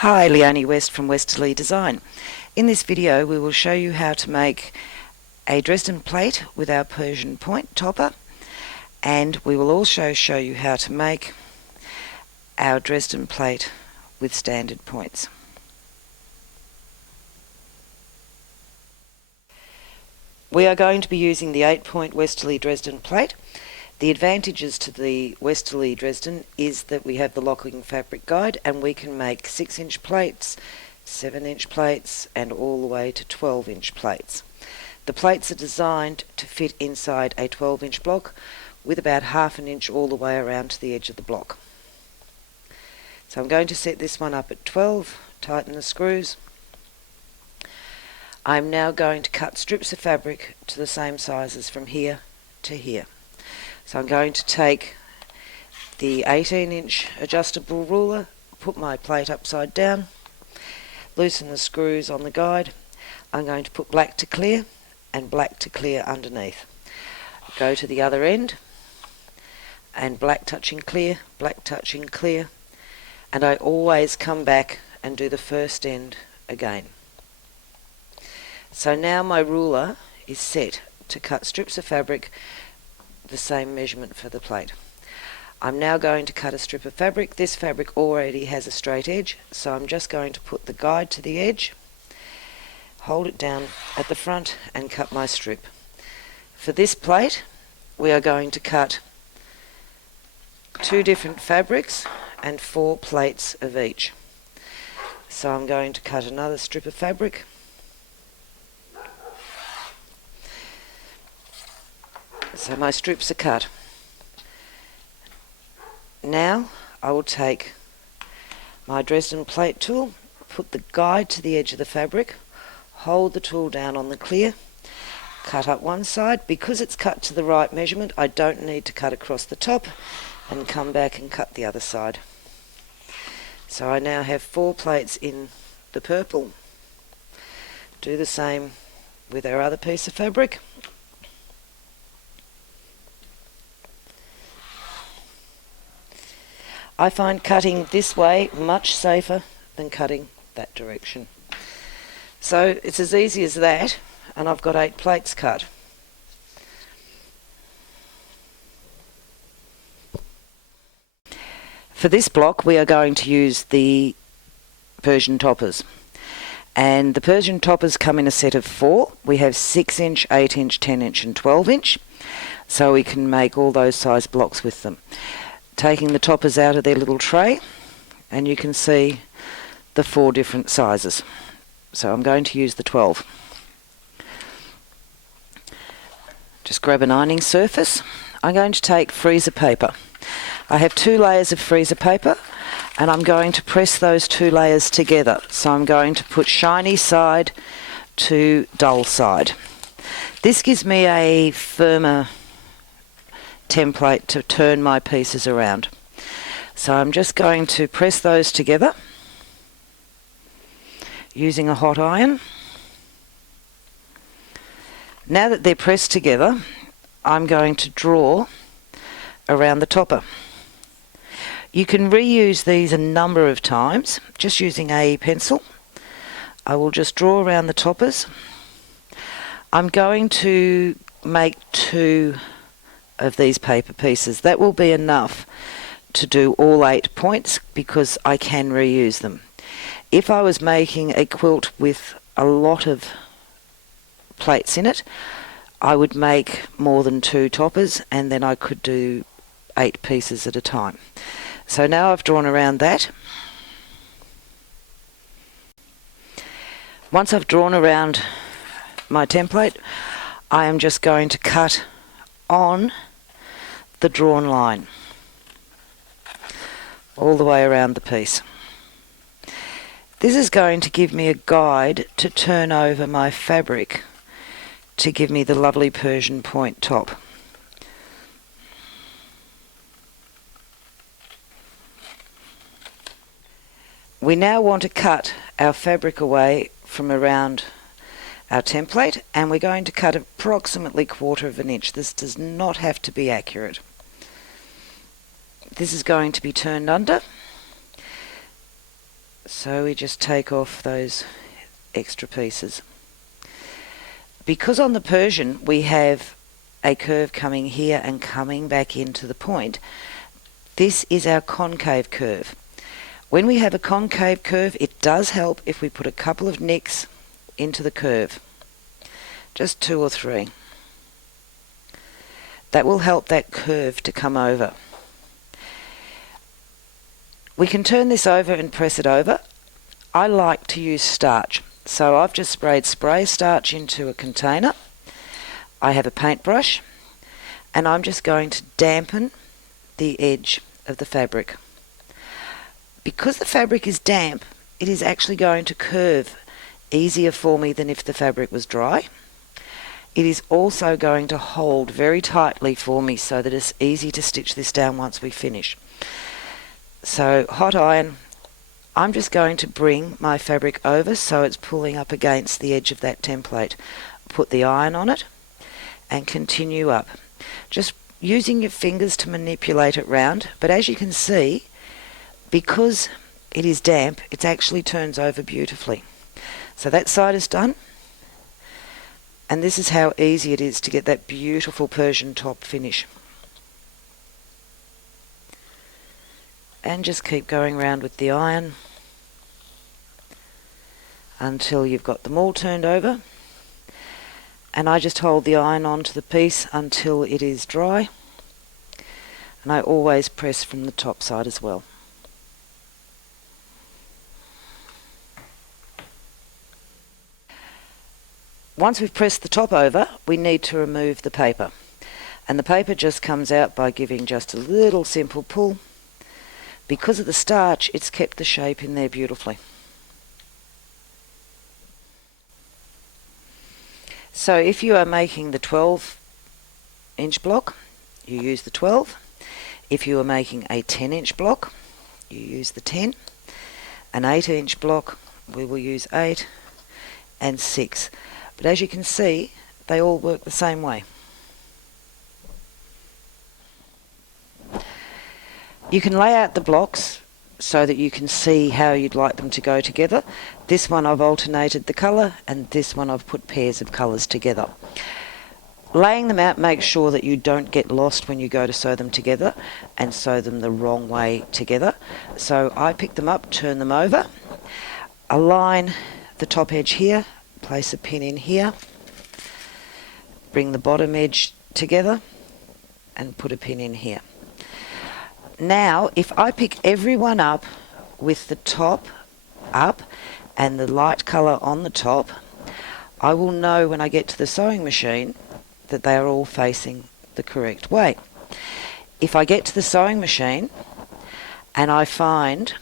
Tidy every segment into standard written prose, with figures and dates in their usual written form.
Hi, Leonie West from Westerly Design. In this video we will show you how to make a Dresden plate with our Persian point topper, and we will also show you how to make our Dresden plate with standard points. We are going to be using the 8-point Westerly Dresden plate. The advantages to the Westerly Dresden is that we have the locking fabric guide, and we can make 6-inch plates, 7-inch plates, and all the way to 12-inch plates. The plates are designed to fit inside a 12-inch block with about half an inch all the way around to the edge of the block. So I'm going to set this one up at 12, tighten the screws. I'm now going to cut strips of fabric to the same sizes from here to here. So I'm going to take the 18-inch adjustable ruler, put my plate upside down, loosen the screws on the guide. I'm going to put black to clear and black to clear underneath. Go to the other end and black touching clear, and I always come back and do the first end again. So now my ruler is set to cut strips of fabric the same measurement for the plate. I'm now going to cut a strip of fabric. This fabric already has a straight edge, so I'm just going to put the guide to the edge, hold it down at the front and cut my strip. For this plate we are going to cut 2 different fabrics and 4 plates of each. So I'm going to cut another strip of fabric, so my strips are cut. Now I will take my Dresden plate tool, put the guide to the edge of the fabric, hold the tool down on the clear, cut up one side. Because it's cut to the right measurement, I don't need to cut across the top, and come back and cut the other side. So I now have 4 plates in the purple. Do the same with our other piece of fabric. I find cutting this way much safer than cutting that direction. So it's as easy as that, and I've got 8 plates cut. For this block we are going to use the Persian toppers, and the Persian toppers come in a set of 4. We have 6-inch, 8-inch, 10-inch and 12-inch, so we can make all those size blocks with them. Taking the toppers out of their little tray, and you can see the 4 different sizes. So I'm going to use the 12. Just grab an ironing surface. I'm going to take freezer paper. I have 2 layers of freezer paper, and I'm going to press those 2 layers together. So I'm going to put shiny side to dull side. This gives me a firmer template to turn my pieces around. So I'm just going to press those together using a hot iron. Now that they're pressed together, I'm going to draw around the topper. You can reuse these a number of times just using a pencil. I will just draw around the toppers. I'm going to make 2 of these paper pieces. That will be enough to do all 8 points because I can reuse them. If I was making a quilt with a lot of plates in it, I would make more than 2 toppers, and then I could do 8 pieces at a time. So now I've drawn around that. Once I've drawn around my template, I am just going to cut on the drawn line all the way around the piece. This is going to give me a guide to turn over my fabric to give me the lovely Persian point top. We now want to cut our fabric away from around our template, and we're going to cut approximately 1/4 of an inch. This does not have to be accurate. This is going to be turned under. So we just take off those extra pieces. Because on the Persian we have a curve coming here and coming back into the point, this is our concave curve. When we have a concave curve, it does help if we put a couple of nicks into the curve, just 2 or 3. That will help that curve to come over. We can turn this over and press it over. I like to use starch, so I've just sprayed spray starch into a container. I have a paintbrush and I'm just going to dampen the edge of the fabric. Because the fabric is damp, it is actually going to curve easier for me than if the fabric was dry. It is also going to hold very tightly for me so that it's easy to stitch this down once we finish. So hot iron, I'm just going to bring my fabric over so it's pulling up against the edge of that template. Put the iron on it and continue up. Just using your fingers to manipulate it round, but as you can see, because it is damp, it actually turns over beautifully. So that side is done, and this is how easy it is to get that beautiful Persian top finish. And just keep going round with the iron until you've got them all turned over. And I just hold the iron onto the piece until it is dry, and I always press from the top side as well. Once we've pressed the top over, we need to remove the paper, and the paper just comes out by giving just a little simple pull. Because of the starch, it's kept the shape in there beautifully. So if you are making the 12-inch block, you use the 12. If you are making a 10-inch block, you use the 10. An 8-inch block, we will use 8 and 6. But as you can see, they all work the same way. You can lay out the blocks so that you can see how you'd like them to go together. This one I've alternated the colour, and this one I've put pairs of colours together. Laying them out makes sure that you don't get lost when you go to sew them together and sew them the wrong way together. So I pick them up, turn them over, align the top edge here, place a pin in here, bring the bottom edge together and put a pin in here. Now, if I pick every one up with the top up and the light colour on the top, I will know when I get to the sewing machine that they are all facing the correct way. If I get to the sewing machine and I find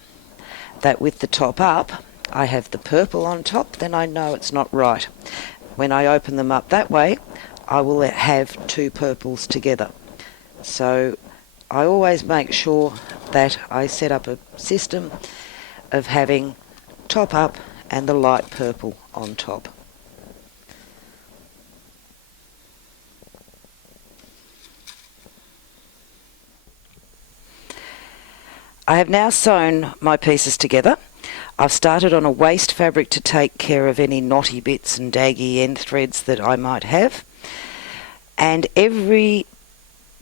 that with the top up I have the purple on top, then I know it's not right. When I open them up that way, I will have 2 purples together. So I always make sure that I set up a system of having top up and the light purple on top. I have now sewn my pieces together. I've started on a waste fabric to take care of any knotty bits and daggy end threads that I might have. And every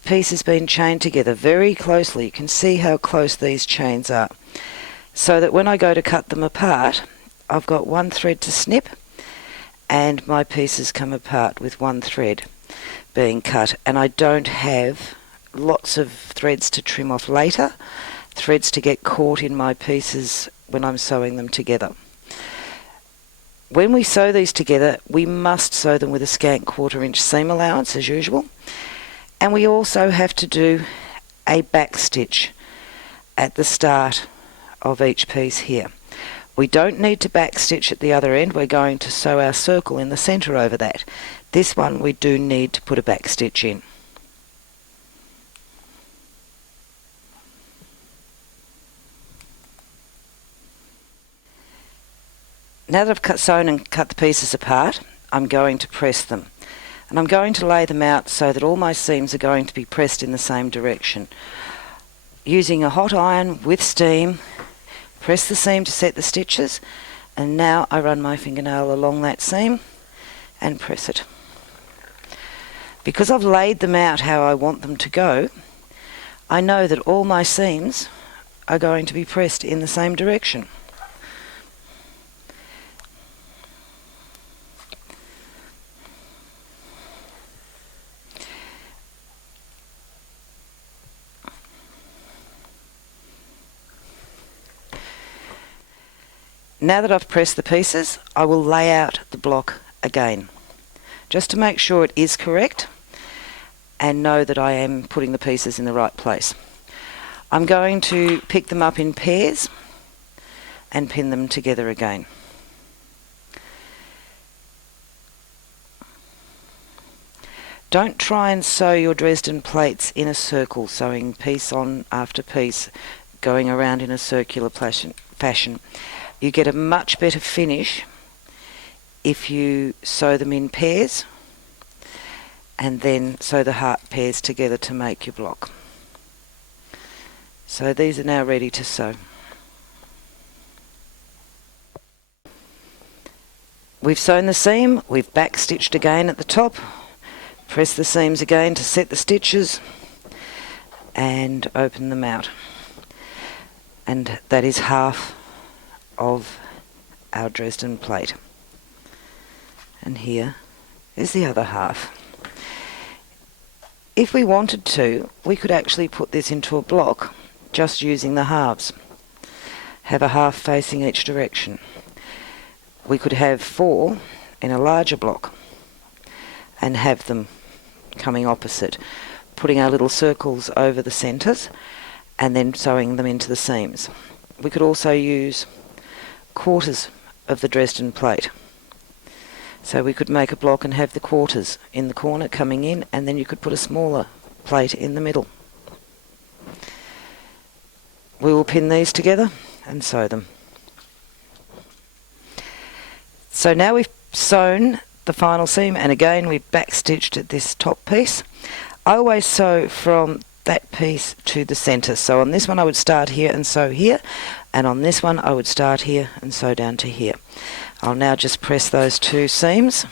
piece has been chained together very closely. You can see how close these chains are. So that when I go to cut them apart, I've got 1 thread to snip and my pieces come apart with 1 thread being cut. And I don't have lots of threads to trim off later, threads to get caught in my pieces when I'm sewing them together. When we sew these together, we must sew them with a scant 1/4 inch seam allowance as usual, and we also have to do a back stitch at the start of each piece here. We don't need to back stitch at the other end. We're going to sew our circle in the centre over that. This one we do need to put a back stitch in. Now that I've sewn and cut the pieces apart, I'm going to press them. And I'm going to lay them out so that all my seams are going to be pressed in the same direction. Using a hot iron with steam, Press the seam to set the stitches, and now I run my fingernail along that seam and press it. Because I've laid them out how I want them to go, I know that all my seams are going to be pressed in the same direction. Now that I've pressed the pieces, I will lay out the block again, just to make sure it is correct and know that I am putting the pieces in the right place. I'm going to pick them up in pairs and pin them together again. Don't try and sew your Dresden plates in a circle, sewing piece on after piece, going around in a circular fashion. You get a much better finish if you sew them in pairs and then sew the heart pairs together to make your block. So these are now ready to sew. We've sewn the seam, we've back stitched again at the top, press the seams again to set the stitches and open them out. And that is half of our Dresden plate. And here is the other half. If we wanted to, we could actually put this into a block just using the halves. Have a half facing each direction. We could have 4 in a larger block and have them coming opposite, putting our little circles over the centres and then sewing them into the seams. We could also use quarters of the Dresden plate. So we could make a block and have the quarters in the corner coming in, and then you could put a smaller plate in the middle. We will pin these together and sew them. So now we've sewn the final seam, and again we've back stitched at this top piece. I always sew from that piece to the centre. So on this one I would start here and sew here, and on this one I would start here and sew down to here. I'll now just press those 2 seams.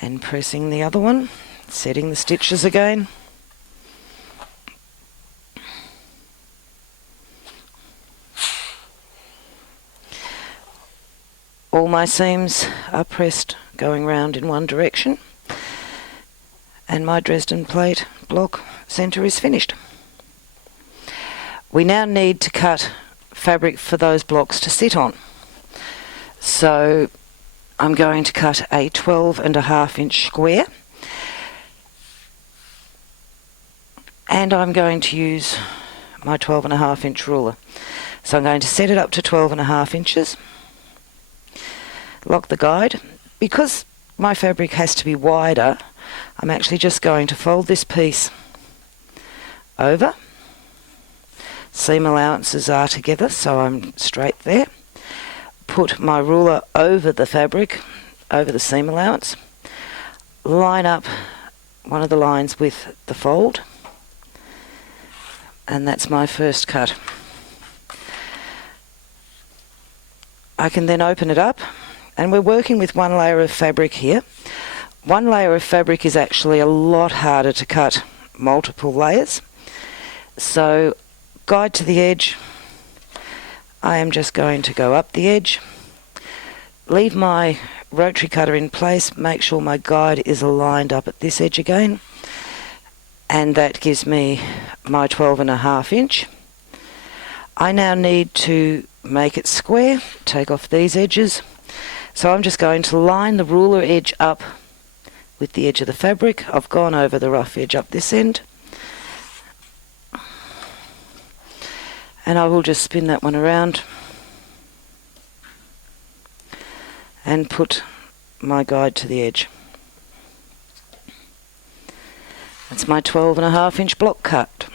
And pressing the other one, setting the stitches again. All my seams are pressed going round in one direction, and my Dresden plate block centre is finished. We now need to cut fabric for those blocks to sit on. So I'm going to cut a 12.5 inch square, and I'm going to use my 12.5 inch ruler. So I'm going to set it up to 12.5 inches. Lock the guide. Because my fabric has to be wider, I'm actually just going to fold this piece over. Seam allowances are together, so I'm straight there. Put my ruler over the fabric, over the seam allowance. Line up one of the lines with the fold, and that's my first cut. I can then open it up, and we're working with 1 layer of fabric here. 1 layer of fabric is actually a lot harder to cut multiple layers. So guide to the edge. I am just going to go up the edge, leave my rotary cutter in place, make sure my guide is aligned up at this edge again, and that gives me my 12.5 inch. I now need to make it square, take off these edges. So I'm just going to line the ruler edge up with the edge of the fabric. I've gone over the rough edge up this end, and I will just spin that one around and put my guide to the edge. That's my 12.5 inch block cut.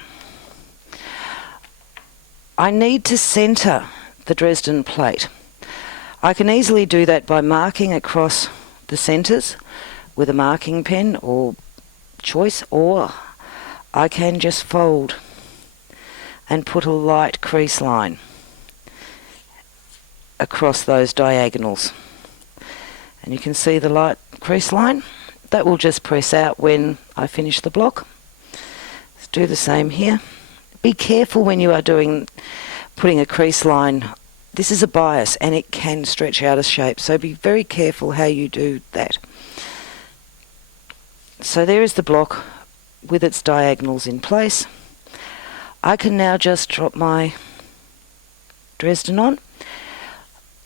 I need to centre the Dresden plate. I can easily do that by marking across the centres with a marking pen or choice, or I can just fold and put a light crease line across those diagonals. And you can see the light crease line. That will just press out when I finish the block. Let's do the same here. Be careful when you are putting a crease line. This is a bias and it can stretch out of shape, so be very careful how you do that. So there is the block with its diagonals in place. I can now just drop my Dresden on.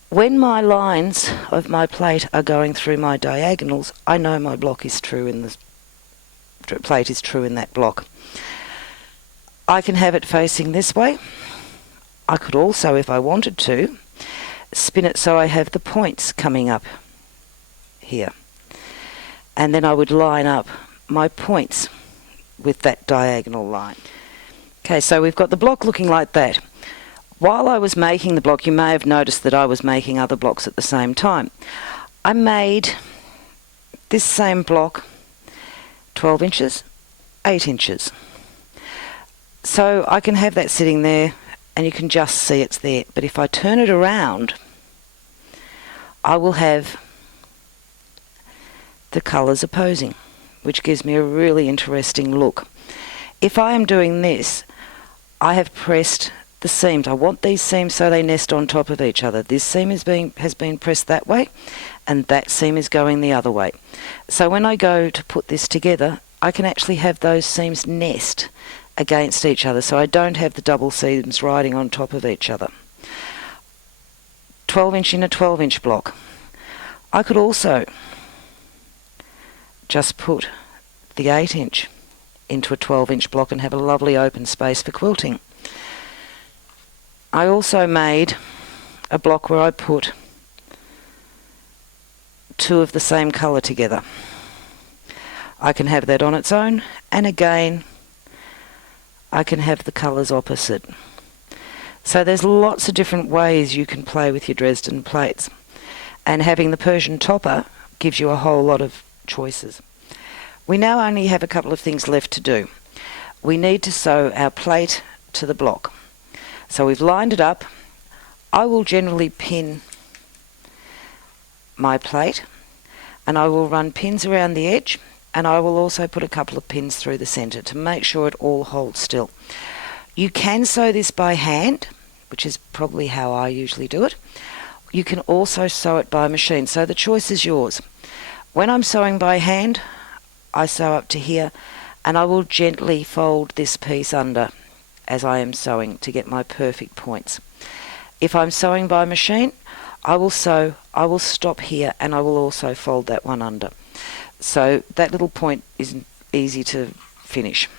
When my lines of my plate are going through my diagonals, I know my block is true in the plate is true in that block. I can have it facing this way. I could also, if I wanted to, spin it so I have the points coming up here. And then I would line up my points with that diagonal line. Okay, so we've got the block looking like that. While I was making the block, you may have noticed that I was making other blocks at the same time. I made this same block 12 inches, 8 inches. So I can have that sitting there and you can just see it's there. But if I turn it around, I will have the colours opposing, which gives me a really interesting look. If I am doing this, I have pressed the seams. I want these seams so they nest on top of each other. This seam has been pressed that way and that seam is going the other way. So when I go to put this together, I can actually have those seams nest against each other, so I don't have the double seams riding on top of each other. 12 inch in a 12 inch block. I could also just put the 8 inch into a 12 inch block and have a lovely open space for quilting. I also made a block where I put two of the same colour together. I can have that on its own, and again I can have the colours opposite. So there's lots of different ways you can play with your Dresden plates, and having the Persian topper gives you a whole lot of choices. We now only have a couple of things left to do. We need to sew our plate to the block. So we've lined it up. I will generally pin my plate and I will run pins around the edge, and I will also put a couple of pins through the centre to make sure it all holds still. You can sew this by hand, which is probably how I usually do it. You can also sew it by machine, so the choice is yours. When I'm sewing by hand, I sew up to here and I will gently fold this piece under as I am sewing to get my perfect points. If I'm sewing by machine, I will stop here and I will also fold that one under. So that little point isn't easy to finish.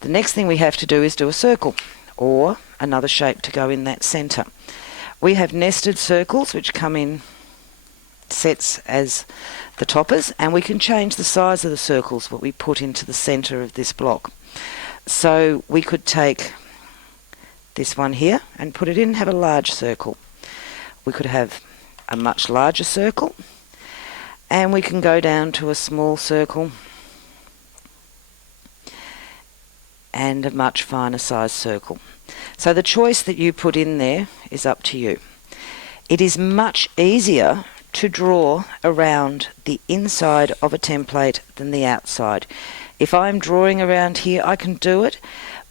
The next thing we have to do is do a circle or another shape to go in that centre. We have nested circles which come in sets as the toppers, and we can change the size of the circles what we put into the centre of this block. So we could take this one here and put it in, have a large circle. We could have a much larger circle, and we can go down to a small circle and a much finer size circle. So the choice that you put in there is up to you. It is much easier to draw around the inside of a template than the outside. If I'm drawing around here, I can do it,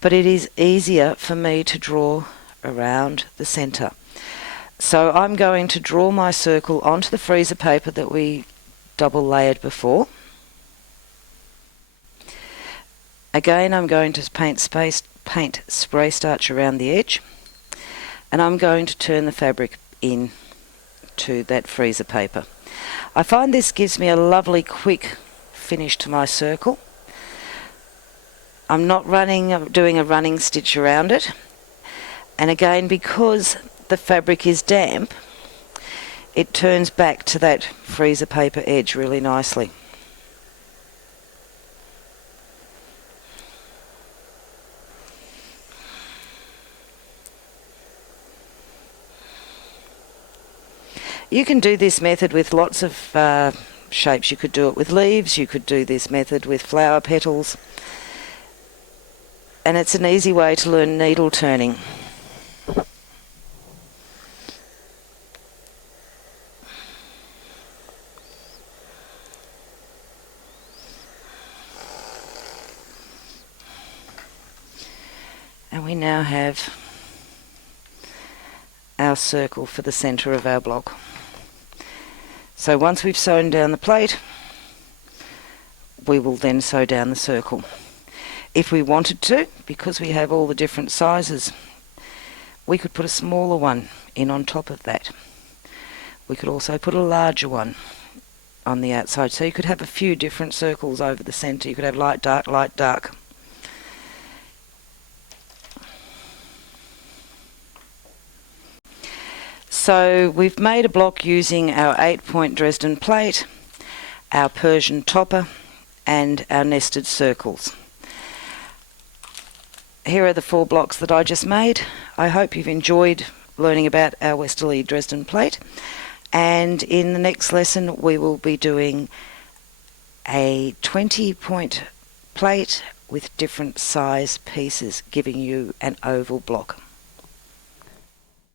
but it is easier for me to draw around the centre. So I'm going to draw my circle onto the freezer paper that we double layered before. Again, I'm going to paint spray starch around the edge, and I'm going to turn the fabric in to that freezer paper. I find this gives me a lovely quick finish to my circle. I'm not doing a running stitch around it, and again, because the fabric is damp, it turns back to that freezer paper edge really nicely. You can do this method with lots of shapes. You could do it with leaves, you could do this method with flower petals. and it's an easy way to learn needle turning. And we now have our circle for the centre of our block. So once we've sewn down the plate, we will then sew down the circle. If we wanted to, because we have all the different sizes, we could put a smaller one in on top of that. We could also put a larger one on the outside, so you could have a few different circles over the centre. You could have light, dark, light, dark. So we've made a block using our 8-point Dresden plate, our Persian topper, and our nested circles. Here are the 4 blocks that I just made. I hope you've enjoyed learning about our westerly Dresden plate, and in the next lesson we will be doing a 20-point plate with different size pieces, giving you an oval block.